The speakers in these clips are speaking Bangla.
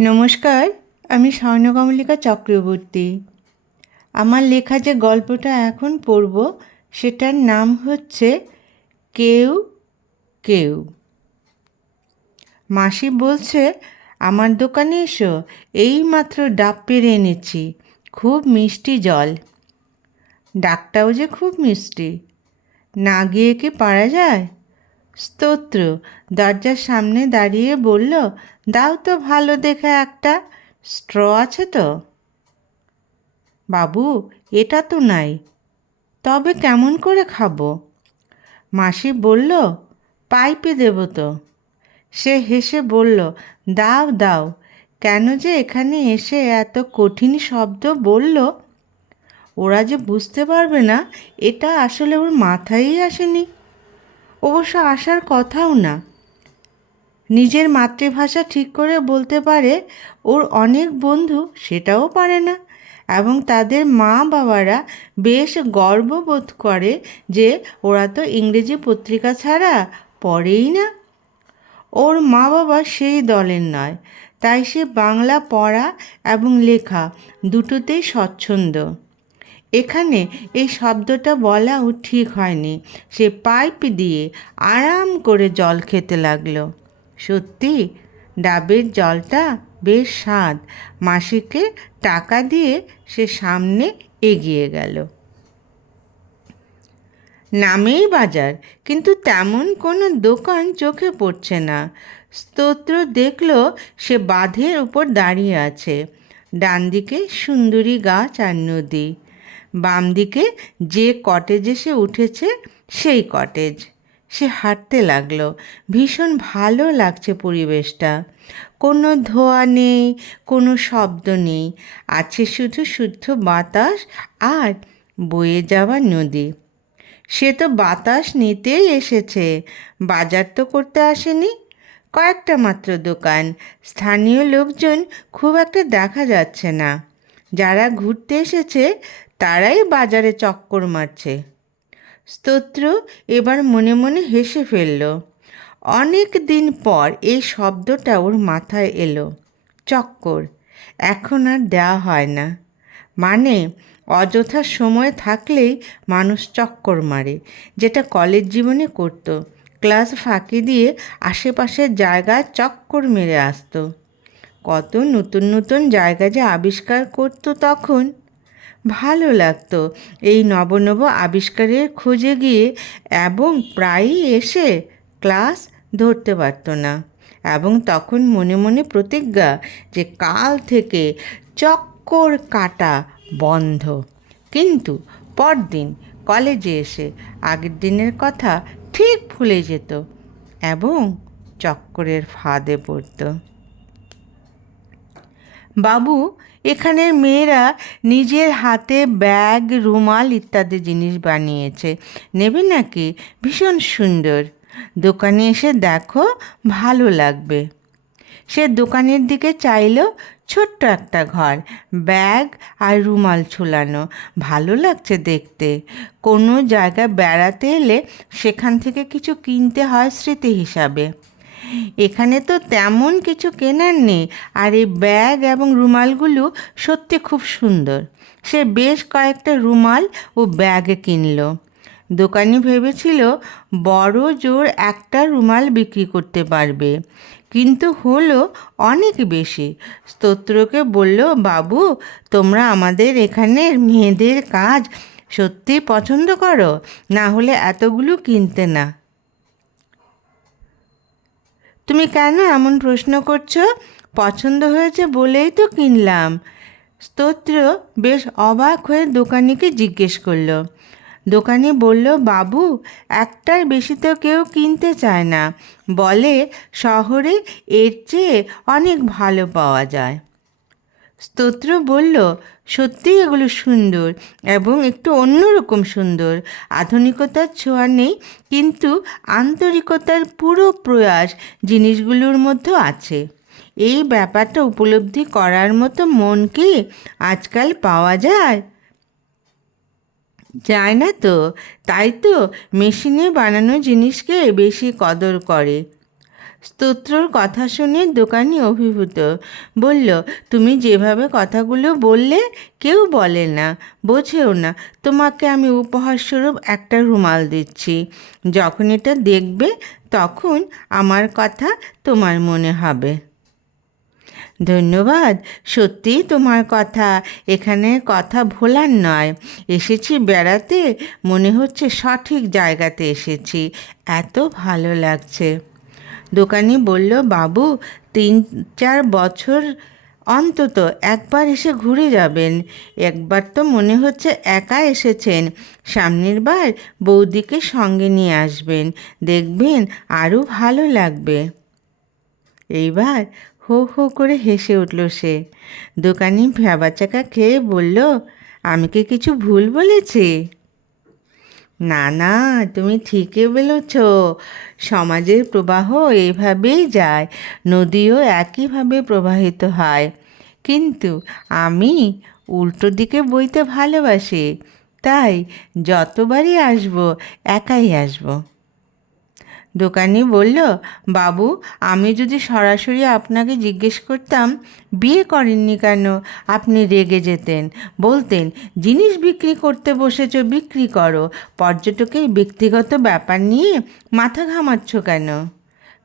নমস্কার, আমি স্বর্ণকমলিকা চক্রবর্তী। আমার লেখা যে গল্পটা এখন পড়ব, সেটার নাম হচ্ছে কেউ কেউ। মাসি বলছে, আমার দোকানে এসো এই মাত্র ডাব পেরে এনেছি, খুব মিষ্টি জল। ডাকটাও যে খুব মিষ্টি। না গিয়ে কি পারা যায়? স্তোত্র। দরজার সামনে দাঁড়িয়ে বলল, দাও তো ভালো দেখে একটা স্ট্র আছে তো? বাবু, এটা তো নাই। তবে কেমন করে খাব? মাসি বলল, পাইপে দেব তো। সে হেসে বলল, দাও দাও। কেন যে এখানে এসে এত কঠিন শব্দ বলল, ওরা যে বুঝতে পারবে না, এটা আসলে ওর মাথায়ই আসেনি। অবশ্য আসার কথাও না। নিজের মাতৃভাষা ঠিক করে বলতে পারে ওর অনেক বন্ধু সেটাও পারে না এবং তাদের মা বাবারা বেশ গর্ববোধ করে যে ওরা তো ইংরেজি পত্রিকা ছাড়া পড়েই না। ওর মা বাবা সেই দলের নয়, তাই সে বাংলা পড়া এবং লেখা দুটোতেই স্বচ্ছন্দ। এখানে এই শব্দটা বলাও ঠিক হয়নি। সে পাইপ দিয়ে আরাম করে জল খেতে লাগল। সত্যি? ডাবের জলটা বেশ স্বাদ। মাসিকে টাকা দিয়ে সে সামনে এগিয়ে গেল। নামেই বাজার, কিন্তু তেমন কোনো দোকান চোখে পড়ছে না। স্তোত্র দেখল সে বাঁধের উপর দাঁড়িয়ে আছে। ডান দিকে সুন্দরী গাছ আর নদী। বাম দিকে যে কটেজে সে উঠেছে, সেই কটেজ সে হাঁটতে লাগল। ভীষণ ভালো লাগছে পরিবেশটা। কোনো ধোয়া নেই, কোনো শব্দ নেই। আছে শুধু শুদ্ধ বাতাস আর বয়ে যাওয়া নদী। সে তো বাতাস নিতেই এসেছে। বাজার তো করতে আসেনি। কয়েকটা মাত্র দোকান। স্থানীয় লোকজন খুব একটা দেখা যাচ্ছে না। যারা ঘুরতে এসেছে তারাই বাজারে চক্কর মারছে। স্তোত্র এবার মনে মনে হেসে ফেলল, অনেক দিন পর এই শব্দটা ওর মাথায় এলো। চক্কর, এখন আর দেওয়া হয় না। মানে অযথা সময় থাকলেই মানুষ চক্কর মারে, যেটা কলেজ জীবনে করতো। ক্লাস ফাঁকি দিয়ে আশেপাশের জায়গায় চক্কর মেরে আসতো। কত নতুন নতুন জায়গা যে আবিষ্কার করতো তখন ভালো লাগতো। এই নবনব আবিষ্কারের খুঁজে গিয়ে এবং প্রায়ই এসে ক্লাস ধরতে পারতো না। এবং তখন মনে মনে প্রতিজ্ঞা যে কাল থেকে চক্কর কাটা বন্ধ। কিন্তু পরদিন কলেজে এসে আগের দিনের কথা ঠিক ভুলে যেত এবং চক্করের ফাঁদে পড়ত। বাবু এখানের মেয়েরা নিজের হাতে ব্যাগ, রুমাল ইত্যাদি জিনিস বানিয়েছে। নেবে নাকি? ভীষণ সুন্দর। দোকানে এসে দেখো, ভালো লাগবে। সে দোকানের দিকে চাইল ছোট্ট একটা ঘর, ব্যাগ আর রুমাল ঝুলানো। ভালো লাগছে দেখতে। কোনো জায়গায় বেড়াতে এলে সেখান থেকে কিছু কিনতে হয় স্মৃতি হিসাবে। এখানে তো তেমন কিছু কেনার নেই আর এই ব্যাগ এবং রুমালগুলো সত্যি খুব সুন্দর। সে বেশ কয়েকটা রুমাল ও ব্যাগ কিনল। দোকানি ভেবেছিল বড় জোর একটা রুমাল বিক্রি করতে পারবে। কিন্তু হলো অনেক বেশি। স্তোত্রকে বলল, বাবু, তোমরা আমাদের এখানের মেয়েদের কাজ সত্যি পছন্দ করো? না হলে এতগুলো কিনতে না। তুমি কেন এমন প্রশ্ন করছ? পছন্দ হয়েছে বলেই তো কিনলাম। স্তোত্র বেশ অবাক হয়ে দোকানিকে জিজ্ঞেস করল। দোকানি বলল, বাবু, একটার বেশি তো কেউ কিনতে চায় না। বলে শহরে এর চেয়ে অনেক ভালো পাওয়া যায়। স্তোত্র বলল সত্যি এগুলো সুন্দর এবং একটু অন্যরকম সুন্দর। আধুনিকতার ছোঁয়া নেই, কিন্তু আন্তরিকতার পুরো প্রয়াস জিনিসগুলোর মধ্যে আছে। এই ব্যাপারটা উপলব্ধি করার মতো মন কি আজকাল পাওয়া যায়? যায় না তো। তাই তো, মেশিনে বানানো জিনিসকে বেশি কদর করে। স্তোত্রর কথা শুনে দোকানি অভিভূত। বলল, তুমি যেভাবে কথাগুলো বললে, কেউ বলে না। বোঝেও না। তোমাকে আমি উপহারস্বরূপ একটা রুমাল দিচ্ছি। যখন এটা দেখবে, তখন আমার কথা তোমার মনে হবে। ধন্যবাদ। সত্যি তোমার কথা এখানে কথা ভোলার নয়। এসেছি বেড়াতে, মনে হচ্ছে সঠিক জায়গাতে এসেছি। এত ভালো লাগছে। দোকানি বলল, বাবু, তিন, চার বছর অন্তত একবার এসে ঘুরে যাবেন। একবার তো মনে হচ্ছে একা এসেছেন। সামনের বার বৌদিকে সঙ্গে নিয়ে আসবেন। দেখবেন আরও ভালো লাগবে। এইবার হো হো করে হেসে উঠল সে। দোকানি ভ্যাবাচাকা খেয়ে বলল, আমি কি কিছু ভুল বলেছি? না না, তুমি ঠিকই বলেছ। সমাজের প্রবাহ এইভাবেই যায়, নদীও একইভাবে প্রবাহিত হয়। কিন্তু আমি উল্টো দিকে বইতে ভালোবাসি, তাই যতবারই আসব, একাই আসব। দোকানি বলল, বাবু, আমি যদি সরাসরি আপনাকে জিজ্ঞেস করতাম, বিয়ে করেননি কেন? আপনি রেগে যেতেন। বলতেন, জিনিস বিক্রি করতে বসেছ, বিক্রি করো। পর্যটকের ব্যক্তিগত ব্যাপার নিয়ে মাথা ঘামাচ্ছ কেন?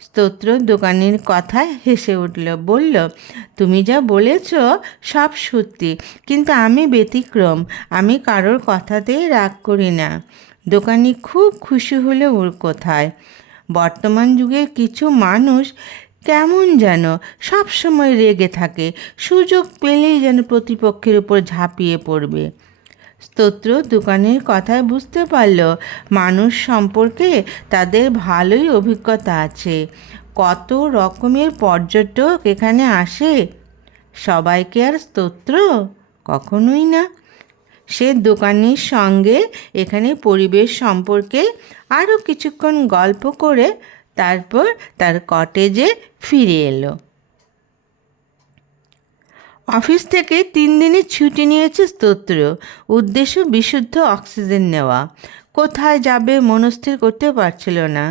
স্তোত্র দোকানের কথায় হেসে উঠল, বলল, তুমি যা বলেছ সব সত্যি, কিন্তু আমি ব্যতিক্রম, আমি কারোর কথাতেই রাগ করি না। দোকানি খুব খুশি হলো ওর কোথায়। বর্তমান যুগের কিছু মানুষ কেমন যেন সব সময় রেগে থাকে, সুযোগ পেলেই যেন প্রতিপক্ষের উপর ঝাঁপিয়ে পড়বে। স্তোত্র দোকানের কথায় বুঝতে পারল, মানুষ সম্পর্কে তাদের ভালোই অভিজ্ঞতা আছে। কত রকমের পর্যটক এখানে আসে? সবাইকে আর স্তোত্র? কখনোই না। সে দোকানির সঙ্গে এখানে পরিবেশ সম্পর্কে আরও কিছুক্ষণ গল্প করে তারপর তার কটেজে ফিরে এলো। অফিস থেকে তিন দিনের ছুটি নিয়েছে স্তোত্র। উদ্দেশ্য, বিশুদ্ধ অক্সিজেন নেওয়া। কোথায় যাবে মনস্থির করতে পারছিল না।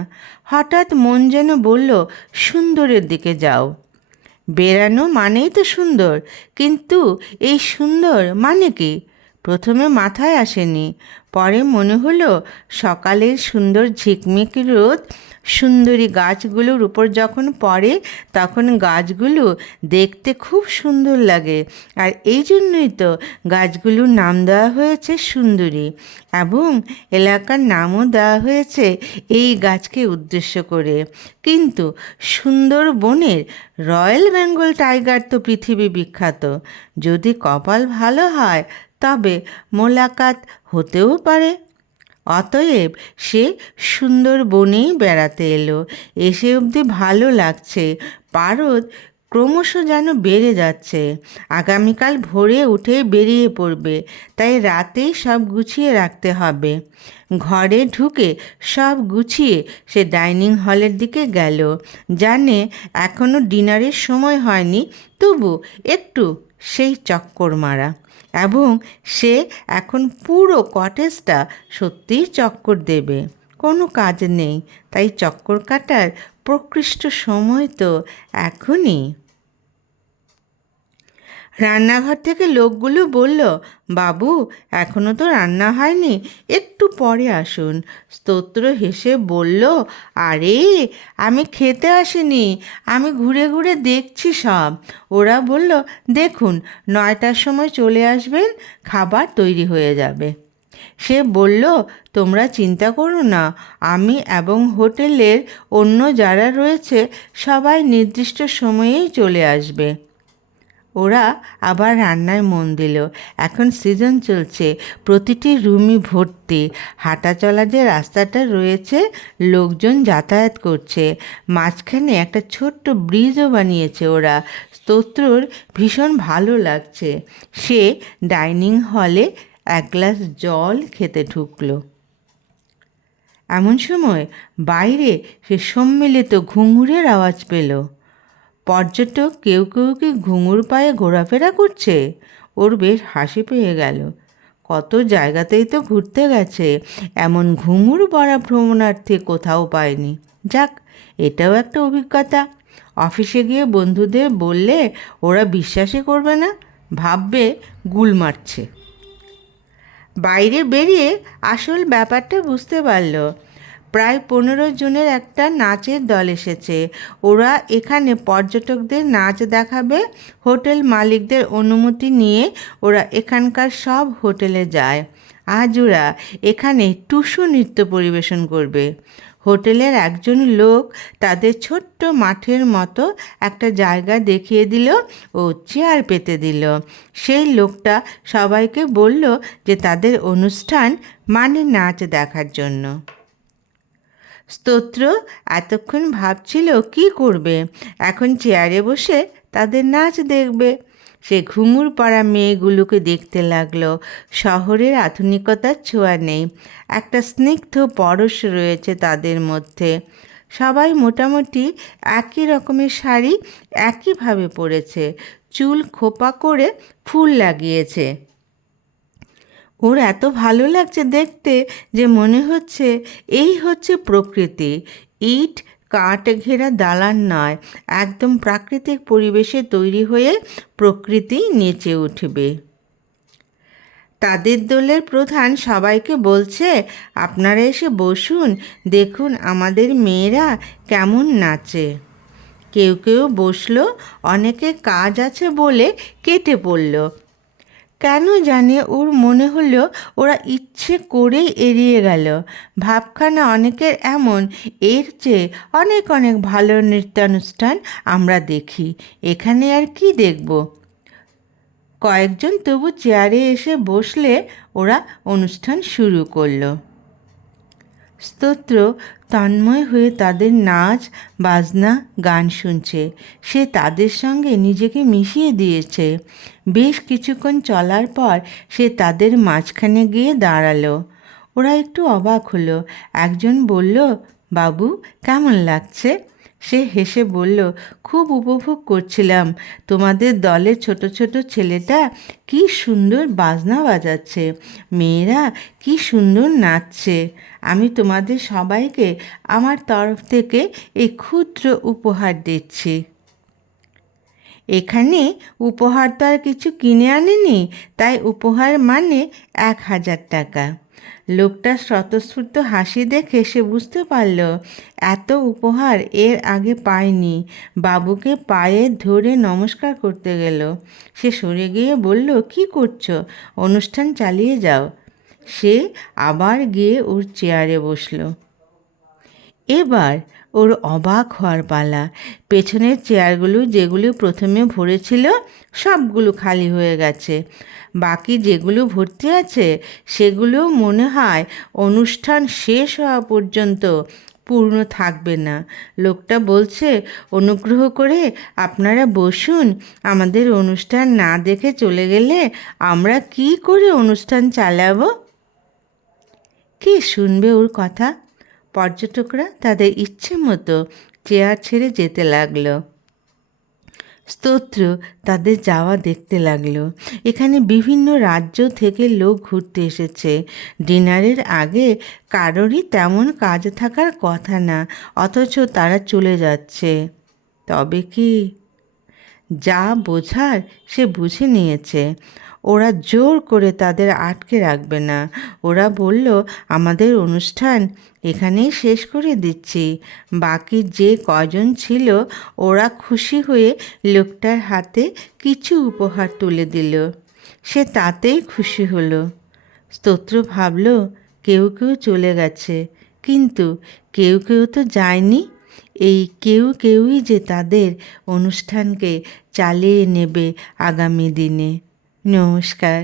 হঠাৎ মন যেন বলল, সুন্দরের দিকে যাও। বেড়ানো মানেই তো সুন্দর, কিন্তু এই সুন্দর মানে কি? প্রথমে মাথায় আসেনি। পরে মনে হলো, সকালের সুন্দর ঝিকমিক রোদ, সুন্দরী গাছগুলোর উপর যখন পড়ে, তখন গাছগুলো দেখতে খুব সুন্দর লাগে। আর এই জন্যই তো গাছগুলোর নাম দেওয়া হয়েছে সুন্দরী এবং এলাকার নামও দেওয়া হয়েছে এই গাছকে উদ্দেশ্য করে। কিন্তু সুন্দরবনের রয়্যাল বেঙ্গল টাইগার তো পৃথিবী বিখ্যাত। যদি কপাল ভালো হয় তবে মোলাকাত হতেও পারে। অতএব সে সুন্দর বনেই বেড়াতে এলো। এসে অবধি ভালো লাগছে। পারদ ক্রমশ যেন বেড়ে যাচ্ছে। আগামীকাল ভোরে উঠে বেরিয়ে পড়বে। তাই রাতেই সব গুছিয়ে রাখতে হবে। ঘরে ঢুকে সব গুছিয়ে সে ডাইনিং হলের দিকে গেল। জানে এখনও ডিনারের সময় হয়নি। তবু একটু সেই চক্কর মারা। এবং সে এখন পুরো কটেজটা সত্যিই চক্কর দেবে। কোনো কাজ নেই, তাই চক্কর কাটার প্রকৃষ্ট সময় তো এখনই। রান্নাঘর থেকে লোকগুলো বলল, বাবু এখনও তো রান্না হয়নি, একটু পরে আসুন। স্তোত্র হেসে বলল, আরে, আমি খেতে আসিনি, আমি ঘুরে ঘুরে দেখছি সব। ওরা বলল, দেখুন, নয়টার সময় চলে আসবেন, খাবার তৈরি হয়ে যাবে। সে বলল, তোমরা চিন্তা করো না, আমি এবং হোটেলের অন্য যারা রয়েছে, সবাই নির্দিষ্ট সময়েই চলে আসবে। ওরা আবার রান্নায় মন দিল। এখন সিজন চলছে। প্রতিটি রুমই ভর্তি। হাঁটা চলা যে রাস্তাটা রয়েছে, লোকজন যাতায়াত করছে। মাঝখানে একটা ছোট্ট ব্রিজও বানিয়েছে ওরা। স্তোত্রর ভীষণ ভালো লাগছে। সে ডাইনিং হলে এক গ্লাস জল খেতে ঢুকলো। এমন সময় বাইরে সে সম্মিলিত ঘুঙুরের আওয়াজ পেল। পর্যটক কেউ কেউ কি ঘুঙুর পায়ে ঘোরাফেরা করছে? ওর বেশ হাসি পেয়ে গেল। কত জায়গাতেই তো ঘুরতে গেছে। এমন ঘুঙুর বড়া ভ্রমণার্থী কোথাও পায়নি। যাক, এটাও একটা অভিজ্ঞতা। অফিসে গিয়ে বন্ধুদের বললে ওরা বিশ্বাসই করবে না, ভাববে গুল মারছে। বাইরে বেরিয়ে আসল ব্যাপারটা বুঝতে পারল। প্রায় পনেরো জনের একটা নাচের দল এসেছে। ওরা এখানে পর্যটকদের নাচ দেখাবে, হোটেল মালিকদের অনুমতি নিয়ে ওরা এখানকার সব হোটেলে যায়। আজ ওরা এখানে টুসু নৃত্য পরিবেশন করবে। হোটেলের একজন লোক তাদের ছোট্ট মাঠের মতো একটা জায়গা দেখিয়ে দিল ও চেয়ার পেতে দিল। সেই লোকটা সবাইকে বলল যে তাদের অনুষ্ঠান মানে নাচ দেখার জন্য। স্তোত্র, এতক্ষণ ভাবছিল কি করবে। এখন চেয়ারে বসে তাদের নাচ দেখবে। সে ঘুঙুর পাড়া মেয়েগুলোকে দেখতে লাগল। শহরের আধুনিকতার ছোঁয়া নেই। একটা স্নিগ্ধ পরশ রয়েছে তাদের মধ্যে। সবাই মোটামুটি একই রকমের শাড়ি একইভাবে পরেছে। চুল খোপা করে ফুল লাগিয়েছে। ওর এত ভালো লাগছে দেখতে যে মনে হচ্ছে এই হচ্ছে প্রকৃতি। ইট কাঠ ঘেরা দালান নয়, একদম প্রাকৃতিক পরিবেশে তৈরি হয়ে প্রকৃতি নেচে উঠবে। তাদের দলের প্রধান সবাইকে বলছে, আপনারা এসে বসুন, দেখুন আমাদের মেয়েরা কেমন নাচে। কেউ কেউ বসল, অনেকে কাজ আছে বলে কেটে পড়ল। কেন জানে ওর মনে হলো ওরা ইচ্ছে করেই এড়িয়ে গেল। ভাবখানা অনেকের এমন, এর চেয়ে অনেক অনেক ভালো নৃত্যানুষ্ঠান আমরা দেখি। এখানে আর কি দেখব? কয়েকজন তবু চেয়ারে এসে বসলে ওরা অনুষ্ঠান শুরু করল। স্তোত্র, তন্ময় হয়ে তাদের নাচ, বাজনা, গান শুনছে। সে তাদের সঙ্গে নিজেকে মিশিয়ে দিয়েছে। বেশ কিছুক্ষণ চলার পর সে তাদের মাঝখানে গিয়ে দাঁড়াল। ওরা একটু অবাক হলো। একজন বলল, বাবু, কেমন লাগছে? সে হেসে বলল, খুব উপভোগ করছিলাম। তোমাদের দলের ছোট ছোট ছেলেটা কি সুন্দর বাজনা বাজাচ্ছে। মেয়েরা কি সুন্দর নাচছে। আমি তোমাদের সবাইকে আমার তরফ থেকে এই ক্ষুদ্র উপহার দিচ্ছি। এখানে উপহার তো আর কিছু কিনে আনেনি, তাই উপহার মানে এক হাজার টাকা। লোকটা স্বতঃস্ফূর্ত হাসি দেখে সে বুঝতে পারল, এত উপহার এর আগে পায়নি। বাবুকে পায়ে ধরে নমস্কার করতে গেল। সে সরে গিয়ে বলল, কি করছ? অনুষ্ঠান চালিয়ে যাও। সে আবার গিয়ে ওর চেয়ারে বসল। এবার ওর অবাক হওয়ার পালা। পেছনের চেয়ারগুলো যেগুলো প্রথমে ভরেছিল, সবগুলো খালি হয়ে গেছে। বাকি যেগুলো ভর্তি আছে, সেগুলো মনে হয় অনুষ্ঠান শেষ হওয়া পর্যন্ত পূর্ণ থাকবে না। লোকটা বলছে, অনুগ্রহ করে আপনারা বসুন। আমাদের অনুষ্ঠান না দেখে চলে গেলে আমরা কি করে অনুষ্ঠান চালাবো? কে শুনবে ওর কথা? পর্যটকরা তাদের ইচ্ছে মতো চেয়ার ছেড়ে যেতে লাগল। স্তোত্র তাদের যাওয়া দেখতে লাগল। এখানে বিভিন্ন রাজ্য থেকে লোক ঘুরতে এসেছে। ডিনারের আগে কারোরই তেমন কাজ থাকার কথা না, অথচ তারা চলে যাচ্ছে। তবে কি? যা বোঝার সে বুঝে নিয়েছে। ওরা জোর করে তাদের আটকে রাখবে না। ওরা বলল, আমাদের অনুষ্ঠান এখানেই শেষ করে দিচ্ছি। বাকি যে কজন ছিল, ওরা খুশি হয়ে লোকটার হাতে কিছু উপহার তুলে দিল। সে তাতেই খুশি হলো। স্তোত্র ভাবল, কেউ কেউ চলে গেছে। কিন্তু কেউ কেউ তো যায়নি। এই কেউ কেউই যে তাদের অনুষ্ঠানকে চালিয়ে নেবে আগামী দিনে। নমস্কার।